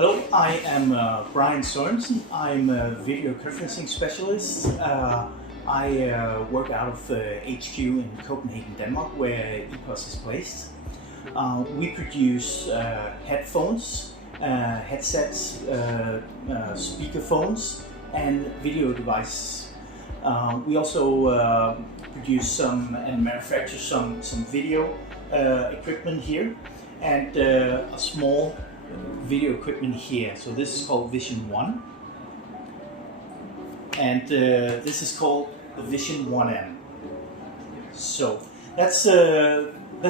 Hello, I am Terp Sorensen. I'm a video conferencing specialist. I work out of HQ in Copenhagen, Denmark, where EPOS is placed. We produce headphones, headsets, speakerphones, and video devices. We also produce some and manufacture some video equipment here, and a small video equipment here. So this is called Vision 1, and this is called the Vision 1M. So that's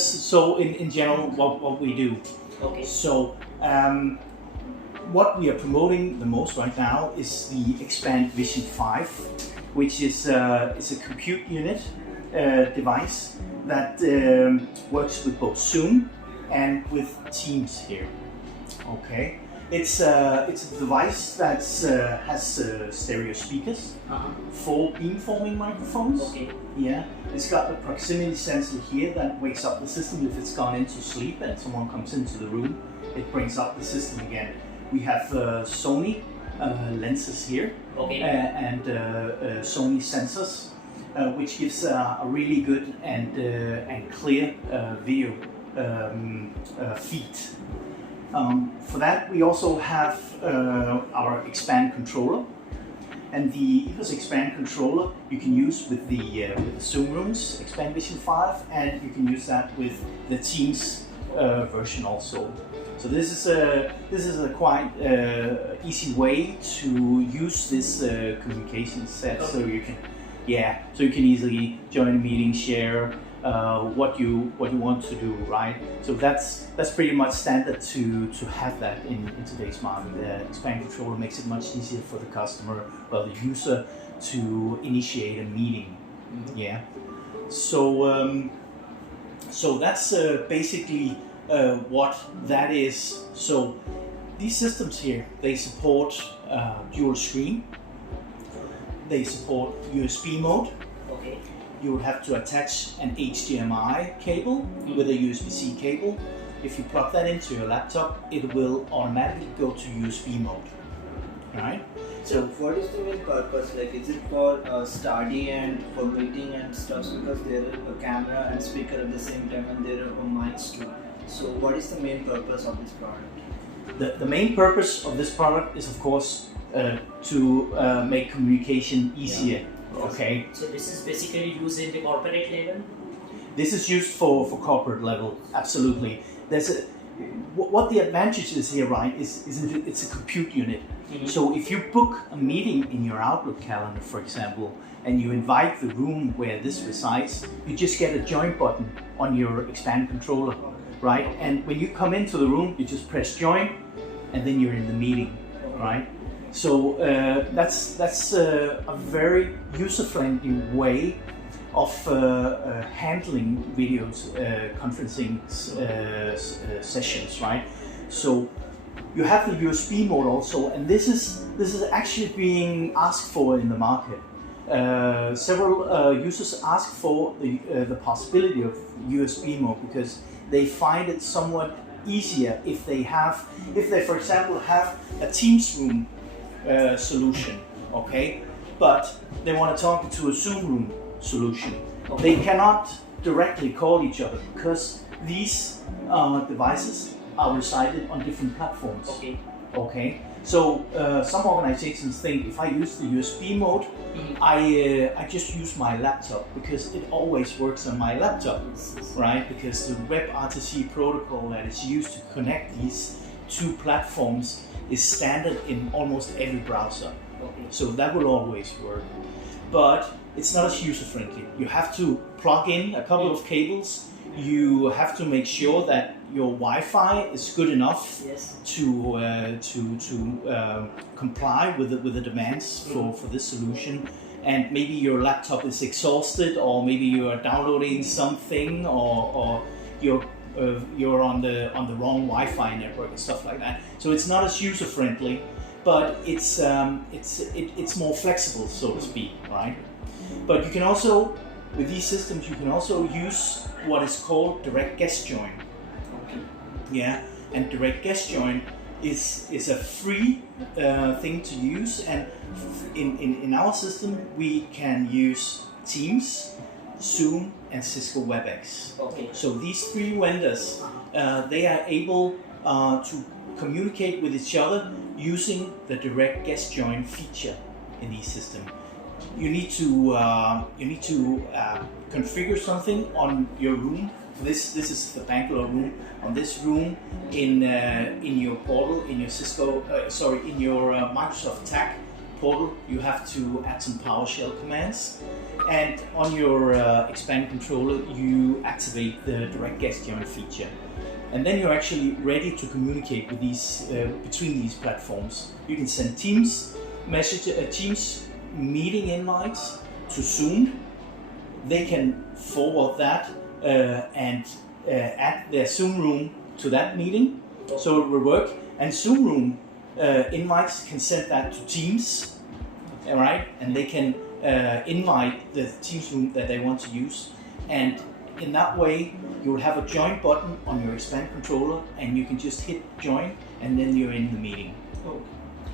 so in general what we do. Okay. So what we are promoting the most right now is the Expand Vision 5, which is a compute unit device that works with both Zoom and with Teams here. Okay, it's a device that has stereo speakers, 4 beamforming microphones. Okay. Yeah, it's got the proximity sensor here that wakes up the system if it's gone into sleep and someone comes into the room. It brings up the system again. We have Sony lenses here, okay. And Sony sensors, which gives a really good and clear video feed. For that, we also have our Expand controller, and the EPOS Expand controller you can use with the Zoom Rooms Expand Vision 5, and you can use that with the Teams version also. So this is a quite easy way to use this communication set. Okay. So you can easily join a meeting, share what you want to do, right? So that's pretty much standard to have that in today's market. The Expand controller makes it much easier for the customer or the user to initiate a meeting. Mm-hmm. Yeah. So that's basically what that is. So these systems here, they support dual screen. They support USB mode. Okay. You would have to attach an HDMI cable with a USB-C cable. If you plug that into your laptop, it will automatically go to USB mode. Right? So what is the main purpose? Like, is it for study and for meeting and stuff? Because there is a camera and speaker at the same time, and there are mics too. So what is the main purpose of this product? The main purpose of this product is, of course, to make communication easier. Yeah. Okay. So this is basically used in the corporate level? This is used for corporate level, absolutely. What the advantage is here, right, is it's a compute unit. Mm-hmm. So if you book a meeting in your Outlook calendar, for example, and you invite the room where this resides, you just get a join button on your Expand controller, right? And when you come into the room, you just press join, and then you're in the meeting, right? So that's a very user-friendly way of handling videos, conferencing sessions, right? So you have the USB mode also, and this is actually being asked for in the market. Several users ask for the possibility of USB mode because they find it somewhat easier if they, for example, have a Teams room solution, okay, but they want to talk to a Zoom room solution. Okay. They cannot directly call each other because these devices are resided on different platforms. Okay. Okay. So some organizations think if I use the USB mode, I just use my laptop because it always works on my laptop, right? Because the WebRTC protocol that is used to connect these two platforms is standard in almost every browser. Okay. So that will always work. But it's not as user-friendly. You have to plug in a couple of cables. You have to make sure that your Wi-Fi is good enough, yes, to comply with the demands for this solution. And maybe your laptop is exhausted, or maybe you are downloading something, or you're on the wrong Wi-Fi network and stuff like that. So it's not as user-friendly, but it's more flexible, so to speak, right? But you can also, with these systems, you can also use what is called direct guest join. Okay. Yeah, and direct guest join is a free thing to use, and in our system we can use Teams, Zoom, and Cisco WebEx. Okay. So these three vendors, they are able to communicate with each other using the direct guest join feature in the system. You need to configure something on your room. This is the Bangalore room. On this room, in your portal, in your in your Microsoft TAC portal, you have to add some PowerShell commands, and on your Expand controller, you activate the direct guest join feature, and then you're actually ready to communicate with these between these platforms. You can send Teams Teams meeting invites to Zoom. They can forward that and add their Zoom room to that meeting, so it will work. And Zoom room invites can send that to Teams, all right? And they can invite the Teams room that they want to use. And in that way, you'll have a join button on your Expand controller, and you can just hit join, and then you're in the meeting. Oh.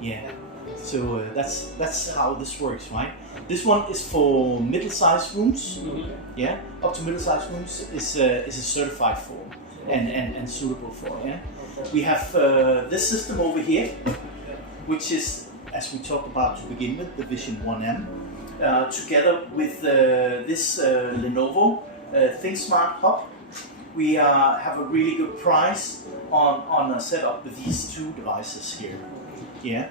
Yeah. So that's how this works, right? This one is for middle-sized rooms. Mm-hmm. Yeah, up to middle-sized rooms is a certified for and suitable for. Yeah, we have this system over here, which is, as we talked about to begin with, the Vision 1M, together with this Lenovo ThinkSmart Hub. We have a really good price on a setup with these two devices here. Yeah.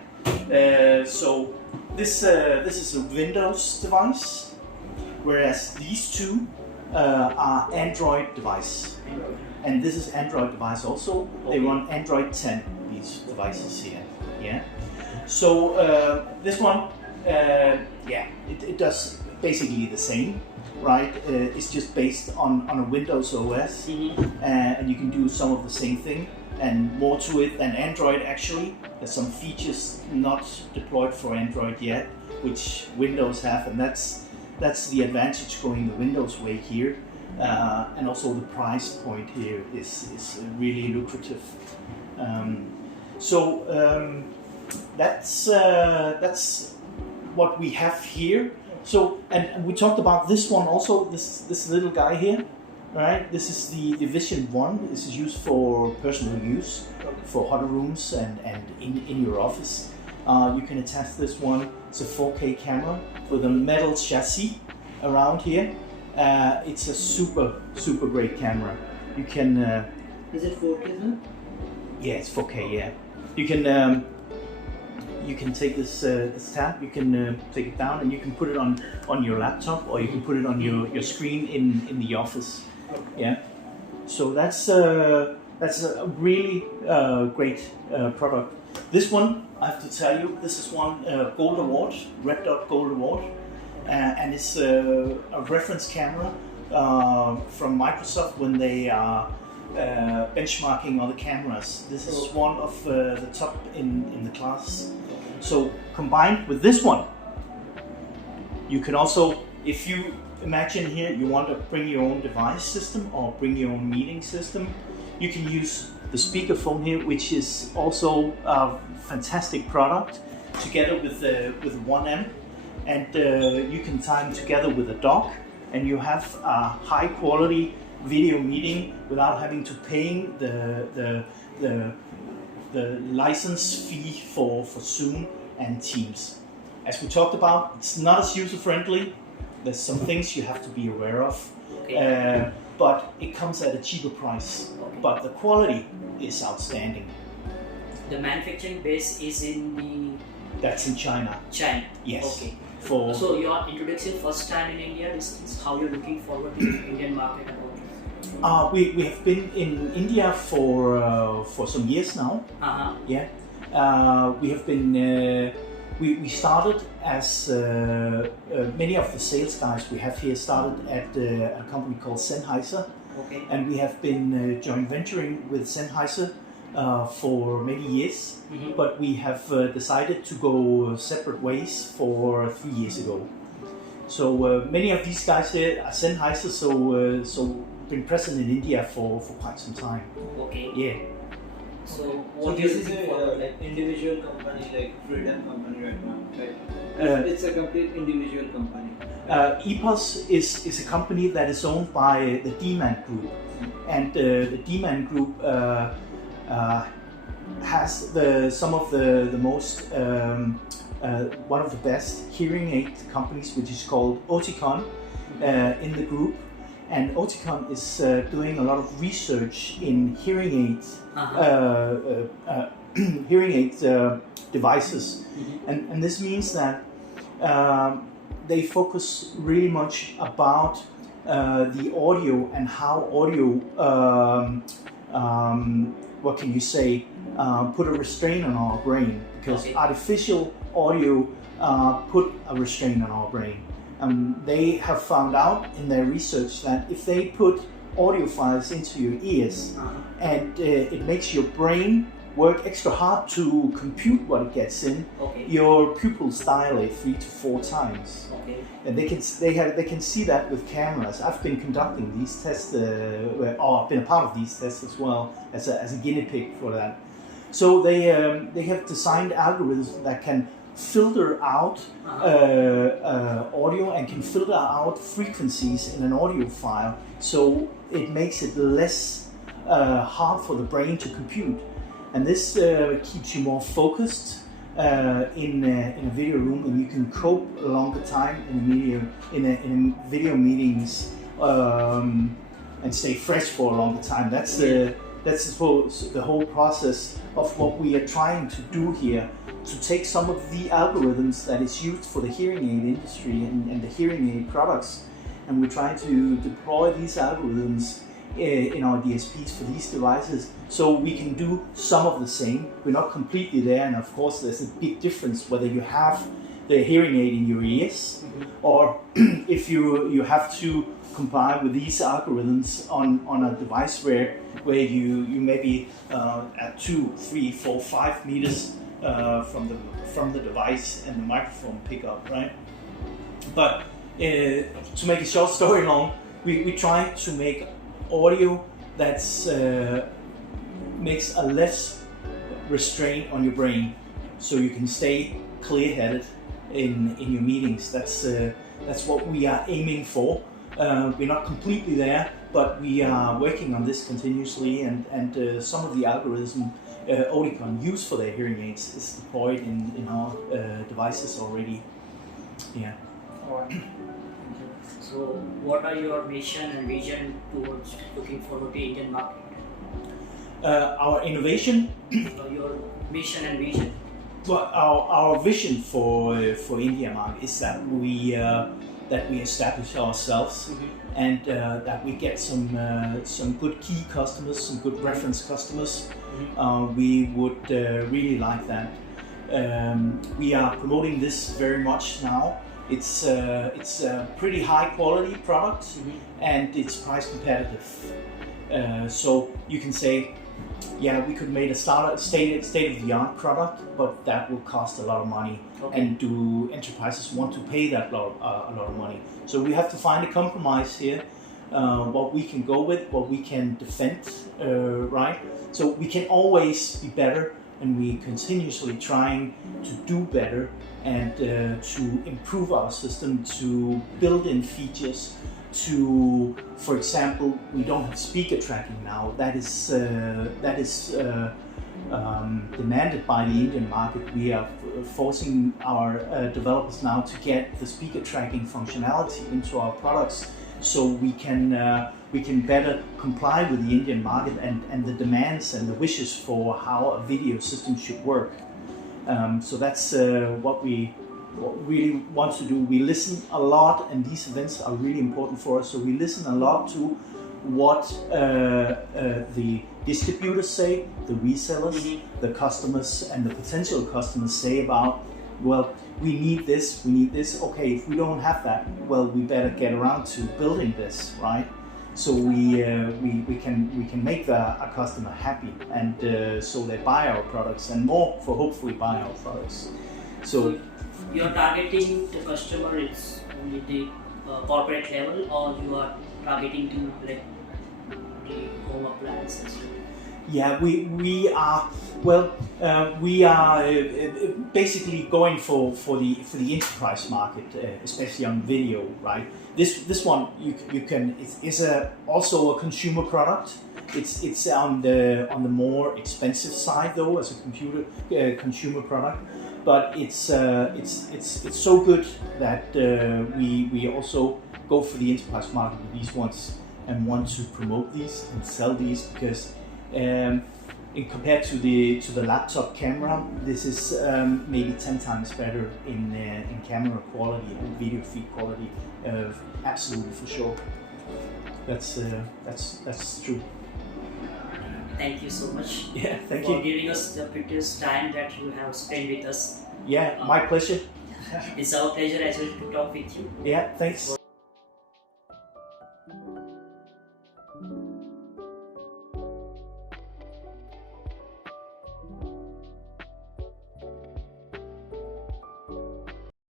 So this is a Windows device, whereas these two are Android device, and this is Android device also. They run Android 10. These devices here, yeah. So this one, it does basically the same, right? It's just based on a Windows OS, and you can do some of the same thing and more to it than Android actually. There's some features not deployed for Android yet, which Windows have, and that's the advantage going the Windows way here. And also the price point here is really lucrative. That's what we have here. So, and we talked about this one also, this little guy here. Right, this is the Vision 1. This is used for personal use, for huddle rooms and in your office. You can attach this one. It's a 4K camera with a metal chassis around here. It's a super great camera. You can. Is it 4K? Yeah, it's 4K. Yeah, you can take this tab. You can take it down and you can put it on your laptop, or you can put it on your screen in the office. Yeah, so that's a really great product. This one, I have to tell you, this is one Gold Award, Red Dot Gold Award, and it's a reference camera from Microsoft when they are benchmarking other cameras. This is one of the top in the class. So combined with this one, you can also, if you imagine here you want to bring your own device system or bring your own meeting system, you can use the speakerphone here, which is also a fantastic product, together with 1M, and you can tie them together with a dock, and you have a high quality video meeting without having to pay the license fee for Zoom and Teams. As we talked about, it's not as user friendly. There's some things you have to be aware of, but it comes at a cheaper price. But the quality is outstanding. The manufacturing base is in the... That's in China. China. Yes. Okay. So you are introducing first time in India. This is how you're looking forward to the Indian market about it. We have been in India for some years now. Yeah. We have been. We started as many of the sales guys we have here started at a company called Sennheiser, and we have been joint venturing with Sennheiser for many years, but we have decided to go separate ways for 3 years ago. So many of these guys here are Sennheiser, so been present in India for quite some time. Okay. Yeah. So So what this you're is looking a for? like individual company, like freedom company right now, right? Uh, It's a complete individual company. EPOS is a company that is owned by the Demant Group, and the Demant Group has some of the most one of the best hearing aid companies, which is called Oticon, in the group. And Oticon is doing a lot of research in hearing aids, hearing aid devices, and this means that they focus really much about the audio and how audio, what can you say, put a restraint on our brain, because artificial audio put a restraint on our brain. They have found out in their research that if they put audio files into your ears and it makes your brain work extra hard to compute what it gets in, your pupils dilate 3 to 4 times. And they can see that with cameras. I've been conducting these tests, or I've been a part of these tests as well as a guinea pig for that. So they have designed algorithms that can filter out audio and can filter out frequencies in an audio file, so it makes it less hard for the brain to compute, and this keeps you more focused in a video room, and you can cope a longer time in video meetings and stay fresh for a longer time. That's the whole process of what we are trying to do here, to take some of the algorithms that is used for the hearing aid industry and the hearing aid products, and we're trying to deploy these algorithms in our DSPs for these devices, so we can do some of the same. We're not completely there, and of course there's a big difference whether you have the hearing aid in your ears or if you have to comply with these algorithms on a device where you may be at 2, 3, 4, 5 meters from the device and the microphone pickup, right? But to make a short story long, we try to make audio that's makes a less restraint on your brain, so you can stay clear-headed in your meetings. That's what we are aiming for. We're not completely there, but we are working on this continuously, and some of the algorithm Oticon use for their hearing aids is deployed in our devices already. Yeah. Alright. So, what are your mission and vision towards looking forward to Indian market? Our innovation. Your mission and vision. Well, our vision for India market is that we establish ourselves, and that we get some good key customers, some good reference customers. We would really like that. We are promoting this very much now. It's a pretty high quality product, and it's price competitive. So you can say, yeah, we could make a state-of-the-art product, but that will cost a lot of money, and do enterprises want to pay that a lot of money? So we have to find a compromise here, what we can go with, what we can defend, right? So we can always be better, and we continuously trying to do better and to improve our system, to build in features. To, for example, we don't have speaker tracking now. That is demanded by the Indian market. We are forcing our developers now to get the speaker tracking functionality into our products, so we can better comply with the Indian market and the demands and the wishes for how a video system should work. So that's what we really want to do. We listen a lot, and these events are really important for us. So we listen a lot to what the distributors say, the resellers, the customers, and the potential customers say about, well, we need this. Okay, if we don't have that, well, we better get around to building this, right? So we can make a customer happy, and so they buy our products, and more for hopefully buy our products. So you're targeting the customer is only the corporate level, or you are targeting to like the home appliances? Yeah, we are basically going for the enterprise market, especially on video, right? This one you can is also a consumer product. It's on the more expensive side though as a consumer product, but it's so good that we also go for the enterprise market with these ones and want to promote these and sell these because. In compared to the laptop camera, this is maybe 10 times better in camera quality and video feed quality. Absolutely for sure. That's true. Thank you so much. Yeah, thank for you. giving us the precious time that you have spent with us. Yeah, my pleasure. It's our pleasure as well to talk with you. Yeah, thanks.